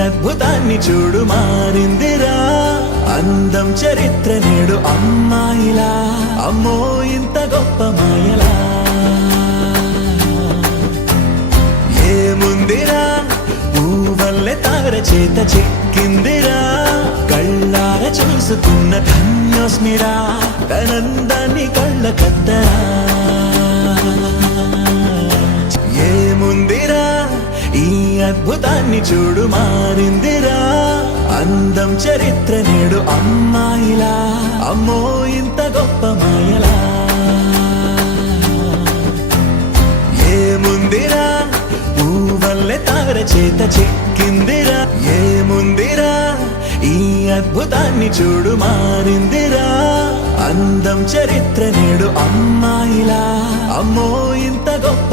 అద్భుతాన్ని చూడు మారిందిరా అందం చరిత్ర నేడు అమ్మాయిలా అమ్మో ఇంత గొప్ప మాయలా ఏముందిరా పువ్వల్లె తార చేత చిక్కిందిరా కళ్ళార చూసుకున్న ధన్యోస్మిరా తనందాన్ని కళ్ళ కద్దరా ఏముందిరా ఈ అద్భుతాన్ని చూడు మారిందిరా అందం చరిత్ర నేడు అమ్మాయిలా అమ్మో ఇంత గొప్ప మాయలా ఏముందిరా పువ్వల్లె తార చేత చిక్కిందిరా ఏముందిరా ఈ అద్భుతాన్ని చూడు మారిందిరా అందం చరిత్ర నేడు అమ్మాయిలా అమ్మో ఇంత గొప్ప